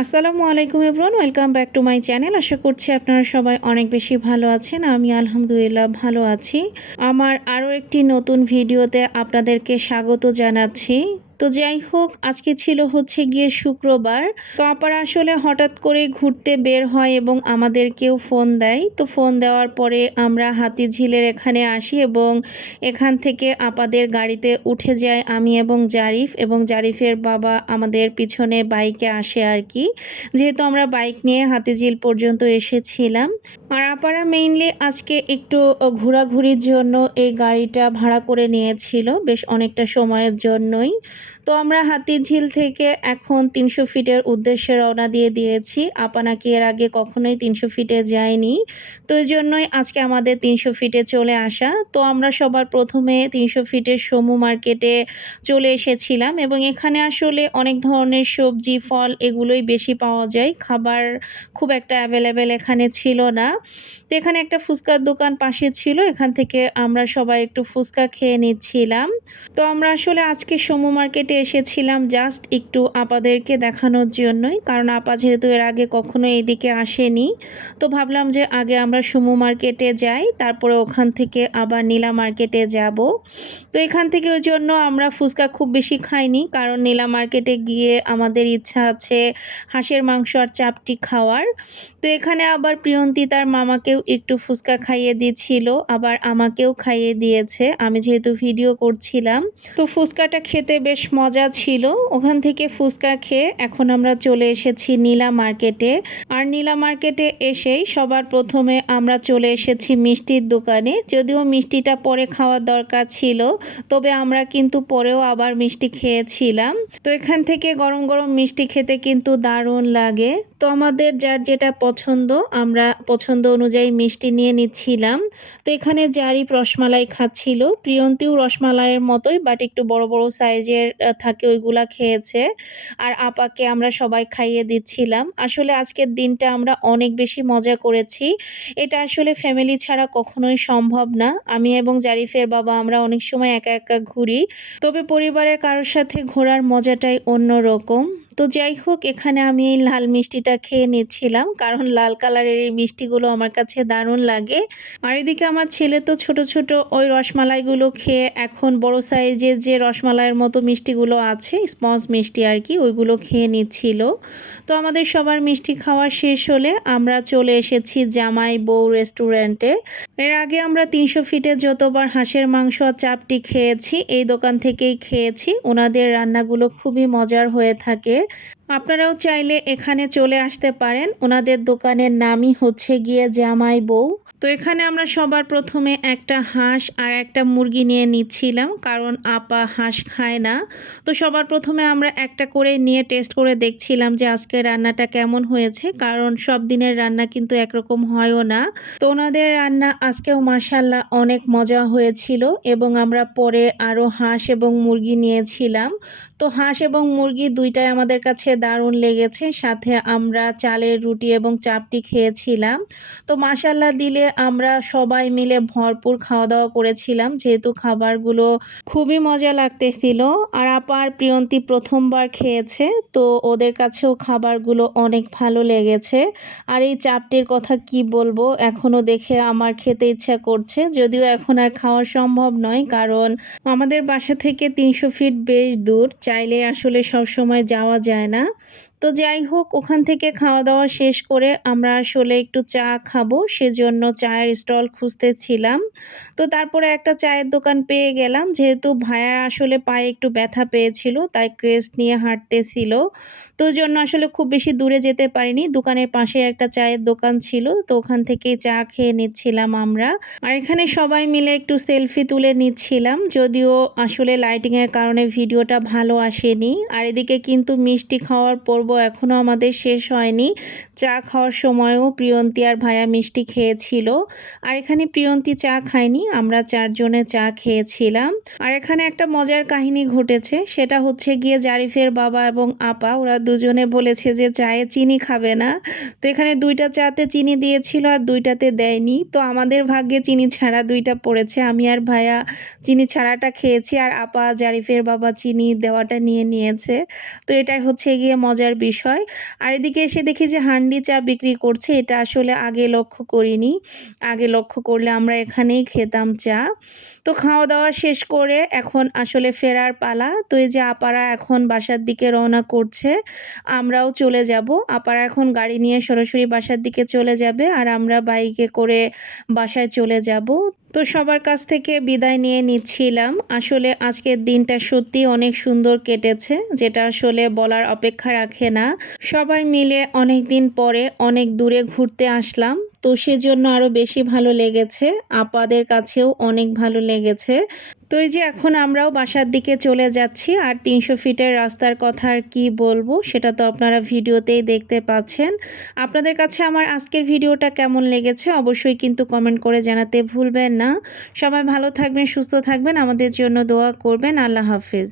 আসসালামু আলাইকুম everyone welcome back to my channel. আশা করছি আপনারা সবাই অনেক বেশি ভালো আছেন। আমি আলহামদুলিল্লাহ ভালো আছি। আমার আরও একটি নতুন ভিডিওতে আপনাদেরকে স্বাগত জানাচ্ছি। তো যাই হোক, আজকে ছিল হচ্ছে গিয়ে শুক্রবার। তো আপারা আসলে হঠাৎ করে ঘুরতে বের হয় এবং আমাদেরকেও ফোন দেয়। তো ফোন দেওয়ার পরে আমরা হাতিঝিলের এখানে আসি এবং এখান থেকে আপাদের গাড়িতে উঠে যায় আমি এবং জারিফ এবং জারিফের বাবা আমাদের পিছনে বাইকে আসে আর কি। যেহেতু আমরা বাইক নিয়ে হাতিঝিল পর্যন্ত এসেছিলাম। আর আপারা মেইনলি আজকে একটু ঘোরাঘুরির জন্য এই গাড়িটা ভাড়া করে নিয়েছিল, বেশ অনেকটা সময়ের জন্যই। তো আমরা হাতিঝিল থেকে এখন তিনশো ফিটের উদ্দেশ্যে রওনা দিয়ে দিয়েছি। আপা নাকি এর আগে কখনোই তিনশো ফিটে যায়নি। তো এই জন্যই আজকে আমাদের তিনশো ফিটে চলে আসা। তো আমরা সবার প্রথমে তিনশো ফিটের সমু মার্কেটে চলে এসেছিলাম এবং এখানে আসলে অনেক ধরনের সবজি, ফল এগুলোই বেশি পাওয়া যায়। খাবার খুব একটা অ্যাভেলেবেল এখানে ছিল না। এখানে একটা ফুচকার দোকান পাশে ছিল, এখান থেকে আমরা সবাই একটু ফুচকা খেয়ে নিচ্ছিলাম। তো আমরা আসলে আজকে সমু মার্কেটে এসেছিলাম জাস্ট একটু আপাদেরকে দেখানোর জন্যই, কারণ আপা যেহেতু এর আগে কখনো এইদিকে আসেনি। তো ভাবলাম যে আগে আমরা সমু মার্কেটে যাই, তারপরে ওখান থেকে আবার নীলা মার্কেটে যাব। তো এখান থেকে ওই জন্য আমরা ফুচকা খুব বেশি খাইনি, কারণ নীলা মার্কেটে গিয়ে আমাদের ইচ্ছা আছে হাঁসের মাংস আর চাপটি খাওয়ার। তো এখানে আবার প্রিয়ন্তী তার মামাকেও একটু ফুচকা খাইয়ে দিয়েছিল আবার আমাকেও খাইয়ে দিয়েছে। আমি যেহেতু ভিডিও করছিলাম, তো ফুচকাটা খেতে বেশ মজা ছিল। ওখান থেকে ফুচকা খেয়ে এখন আমরা চলে এসেছি নীলা মার্কেটে আর নীলা মার্কেটে এসেই সবার প্রথমে আমরা চলে এসেছি মিষ্টির দোকানে। যদিও মিষ্টিটা পরে খাওয়ার দরকার ছিল, তবে আমরা কিন্তু পরেও আবার মিষ্টি খেয়েছিলাম। তো এখান থেকে গরম গরম মিষ্টি খেতে কিন্তু দারুণ লাগে। তো আমাদের যার যেটা পছন্দ, আমরা পছন্দ অনুযায়ী মিষ্টি নিয়ে নিচ্ছিলাম। তো এখানে জারিফ রসমালাই খাচ্ছিল। প্রিয়ন্তীও রসমালাইয়ের মতোই বাট একটু বড় বড় সাইজের থাকে ওইগুলা খেয়েছে। আর আপাকে আমরা সবাই খাইয়ে দিচ্ছিলাম। আসলে আজকের দিনটা আমরা অনেক বেশি মজা করেছি। এটা আসলে ফ্যামিলি ছাড়া কখনোই সম্ভব না। আমি এবং জারিফের বাবা আমরা অনেক সময় একা একা ঘুরি। তবে পরিবারের কারোর সাথে ঘোরার মজাটাই অন্যরকম। তো যাই হোক, এখানে আমি এই লাল মিষ্টিটা খেয়ে নিচ্ছিলাম। কারণ লাল কালারের এই মিষ্টিগুলো আমার কাছে দারুণ লাগে। আর এদিকে আমার ছেলে তো ছোট ছোট ওই রসমালাইগুলো খেয়ে এখন বড় সাইজের যে রসমালাইয়ের মতো মিষ্টিগুলো আছে স্পঞ্জ মিষ্টি আর কি, ওইগুলো খেয়ে নিচ্ছিল। তো আমাদের সবার মিষ্টি খাওয়া শেষ হলে আমরা চলে এসেছি জামাই বউ রেস্টুরেন্টে। এর আগে আমরা তিনশো ফিটে যতবার হাঁসের মাংস আর চাপটি খেয়েছি, এই দোকান থেকেই খেয়েছি। ওনাদের রান্নাগুলো খুবই মজার হয়ে থাকে। আপনারাও চাইলে এখানে চলে আসতে পারেন। ওনাদের দোকানের নামই হচ্ছে গিয়ে জামাই বউ। তো এখানে আমরা সবার প্রথমে একটা হাঁস আর একটা মুরগি নিয়ে নিচ্ছিলাম, কারণ আপা হাঁস খায় না। তো সবার প্রথমে আমরা একটা করে নিয়ে টেস্ট করে দেখছিলাম যে আজকে রান্নাটা কেমন হয়েছে, কারণ সব দিনের রান্না কিন্তু একরকম হয়ও না। তো ওনাদের রান্না আজকেও মাসাল্লাহ অনেক মজা হয়েছিল এবং আমরা পরে আরও হাঁস এবং মুরগি নিয়েছিলাম। তো হাঁস এবং মুরগি দুইটাই আমাদের কাছে দারুণ লেগেছে, সাথে আমরা চালের রুটি এবং চাপটি খেয়েছিলাম। তো মাসাল্লাহ দিলে আমরা সবাই মিলে ভরপুর খাওয়া দাওয়া করেছিলাম। যেহেতু খাবারগুলো খুবই মজা লাগতেছিল। আর আপার প্রিয়ন্তী প্রথমবার খেয়েছে, তো ওদের কাছেও খাবারগুলো অনেক ভালো লেগেছে। আর এই চাপটির কথা কি বলব এখনও দেখে আমার খেতে ইচ্ছা করছে। যদিও এখন আর খাওয়া সম্ভব নয়, কারণ আমাদের বাসা থেকে তিনশো ফিট বেশ দূর। চাইলে আসলে সব সময় যাওয়া যায় না। তো যাই হোক, ওখান থেকে খাওয়া দাওয়া শেষ করে আমরা আসলে একটু চা খাব, সেজন্য চায়ের স্টল খুঁজতেছিলাম। তো তারপরে একটা চায়ের দোকান পেয়ে গেলাম, যেহেতু ভাইয়ার আসলে পায়ে একটু ব্যথা পেয়েছিল, তাই ক্রেস্ট নিয়ে হাঁটতেছিল। তো জন্য আসলে খুব বেশি দূরে যেতে পারিনি, দোকানের পাশে একটা চায়ের দোকান ছিল, তো ওখান থেকে চা খেয়ে নিচ্ছিলাম আমরা। আর এখানে সবাই মিলে একটু সেলফি তুলে নিচ্ছিলাম, যদিও আসলে লাইটিংয়ের কারণে ভিডিওটা ভালো আসেনি। আর এদিকে কিন্তু মিষ্টি খাওয়ার পর্ব এখনও আমাদের শেষ হয়নি। চা খাওয়ার সময়ও প্রিয়ন্তি আর ভায়া মিষ্টি খেয়েছিল। আর এখানে প্রিয়ন্তি চা খায়নি, আমরা চারজনে চা খেয়েছিলাম। আর এখানে একটা মজার কাহিনী ঘটেছে, সেটা হচ্ছে গিয়ে জারিফের বাবা এবং আপা, ওরা দুজনে বলেছে যে চায়ে চিনি খাবে না। তো এখানে দুইটা চাতে চিনি দিয়েছিল আর দুইটাতে দেয়নি। তো আমাদের ভাগ্যে চিনি ছাড়া দুইটা পড়েছে। আমি আর ভায়া চিনি ছাড়াটা খেয়েছি আর আপা জারিফের বাবা চিনি দেওয়াটা নিয়ে নিয়েছে। তো এটাই হচ্ছে গিয়ে মজার বিষয়। আর এদিকে এসে দেখি যে হান্ডি চা বিক্রি করছে, এটা আসলে আগে লক্ষ্য করিনি। আগে লক্ষ্য করলে আমরা এখানেই খেতাম চা। তো খাওয়া দাওয়া শেষ করে এখন আসলে ফেরার পালা। তো এই যে আপারা এখন বাসার দিকে রওনা করছে, আমরাও চলে যাব। আপারা এখন গাড়ি নিয়ে সরাসরি বাসার দিকে চলে যাবে আর আমরা বাইকে করে বাসায় চলে যাব। তো সবার কাছ থেকে বিদায় নিয়ে নিচ্ছিলাম। আসলে আজকের দিনটা সত্যি অনেক সুন্দর কেটেছে, যেটা আসলে বলার অপেক্ষা রাখে না। সবাই মিলে অনেক দিন পরে অনেক দূরে ঘুরতে আসলাম। তো সেজন্য আরও বেশি ভালো লেগেছে। আপাদের কাছেও অনেক ভালো লেগেছে। তো এই যে এখন আমরাও বাসার দিকে চলে যাচ্ছি, আর তিনশো ফিটের রাস্তার কথা আর কী বলব, সেটা তো আপনারা ভিডিওতেই দেখতে পাচ্ছেন। আপনাদের কাছে আমার আজকের ভিডিওটা কেমন লেগেছে অবশ্যই কিন্তু কমেন্ট করে জানাতে ভুলবেন না। সবাই ভালো থাকবেন, সুস্থ থাকবেন, আমাদের জন্য দোয়া করবেন। আল্লাহ হাফিজ।